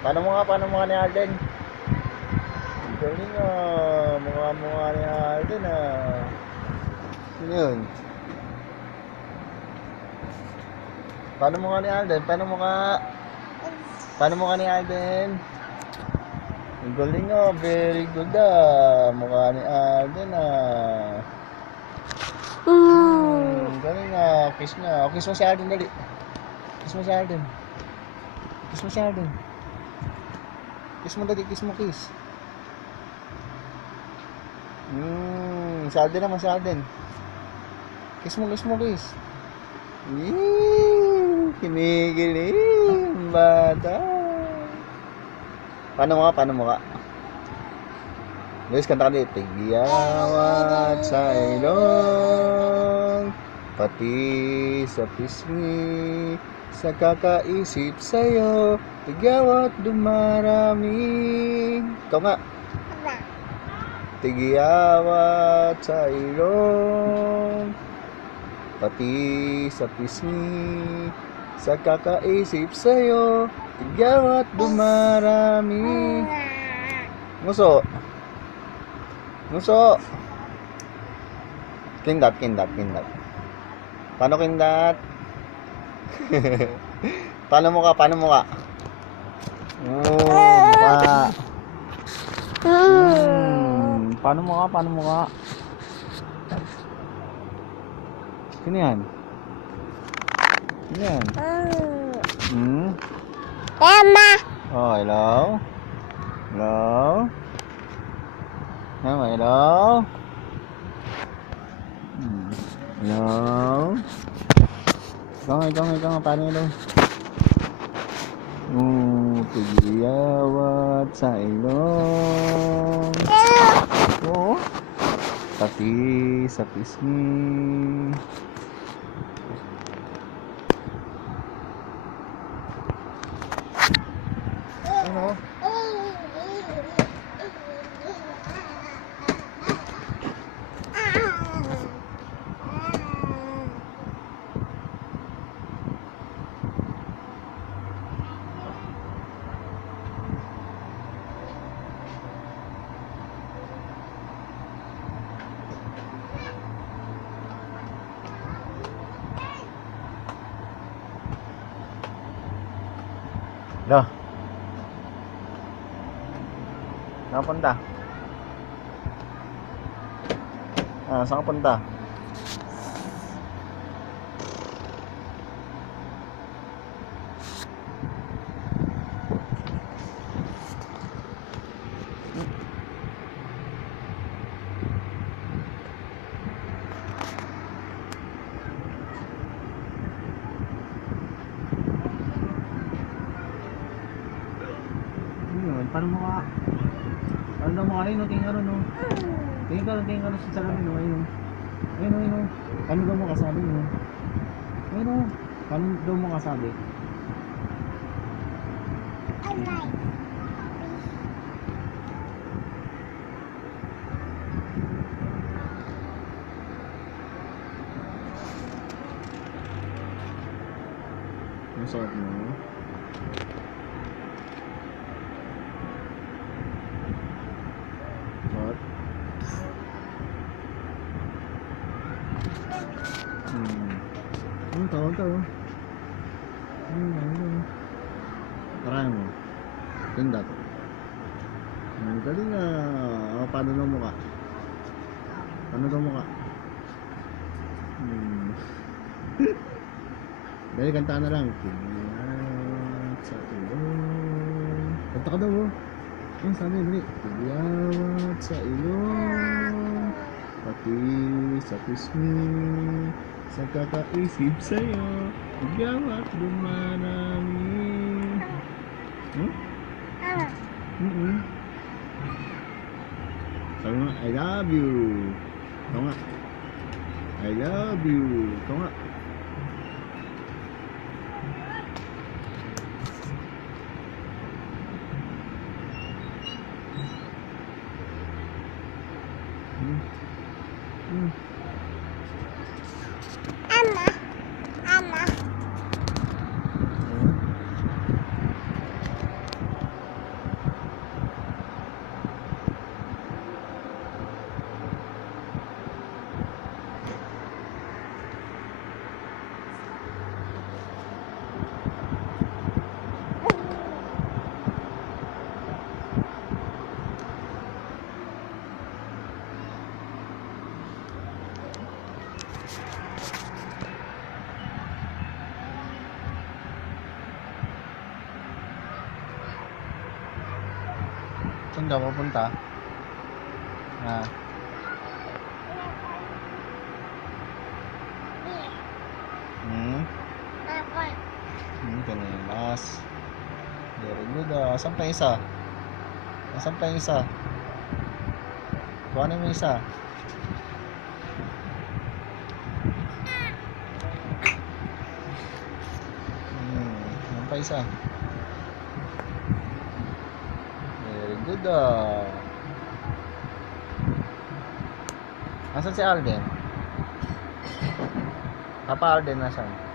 Paano mukha ni Alden? Ang galing mukha ni Alden Sino yun? Paano mukha ni Alden? Paano mukha ni Alden? Ang galing very good mukha ni Alden galing kiss niya. Kiss mo si Alden dali. Kiss mo si Alden. Kiss mo si Alden. Kiss mo dali, kiss mo. Si Alden naman, si Alden. Kiss mo. Kinikilig, bata. Paano mo ka? Guys, kanta ka dito. Tigyawat sa ilong, pati sa pisngi, sa kakaisip sa'yo, tigyawat dumarami. Ikaw nga. Tigyawat sa ilong, pati sa pisngi, sa kakaisip sa'yo, tigyawat dumarami. Nguso. Kindat. Paano kindat? Paano mo ka? Mukha. Paano mo ka? Sino yan? Mama. Oh, hello? Hello? Hello? Ikaw nga, paano hello? Tigyawat sa ilong, pati sa pisngi. Ano? Dah. Saan punta? Saan ka punta? Paano mo ka? Paano mo ka rin? Tingin ka rin. Tingin ka rin sa salamin. Ayun. Paano daw mo kasabi? Ayun. Paano daw mo kasabi? Masarap mo. What? Ang tawag ka Tarahan mo. Tindat. Ang galing paano daw mukha? Dahil kanta na lang. Tigyawat sa ilong. Kanta ka daw Ang sabi dali. Tigyawat sa ilong, pati sa pisngi, sa kakaisip sa'yo, tigyawat dumarami. Sabi mo, I love you. Ikaw nga. I love you. Ikaw nga. Saan ka pupunta? Ah. Hmm? Kanilas. Very good ah. Saan pa yung isa? Saan pa yung isa? Kuhanin mo yung isa. Saan pa isa? Very good ah. Nasaan si Alden? Papa Alden nasaan?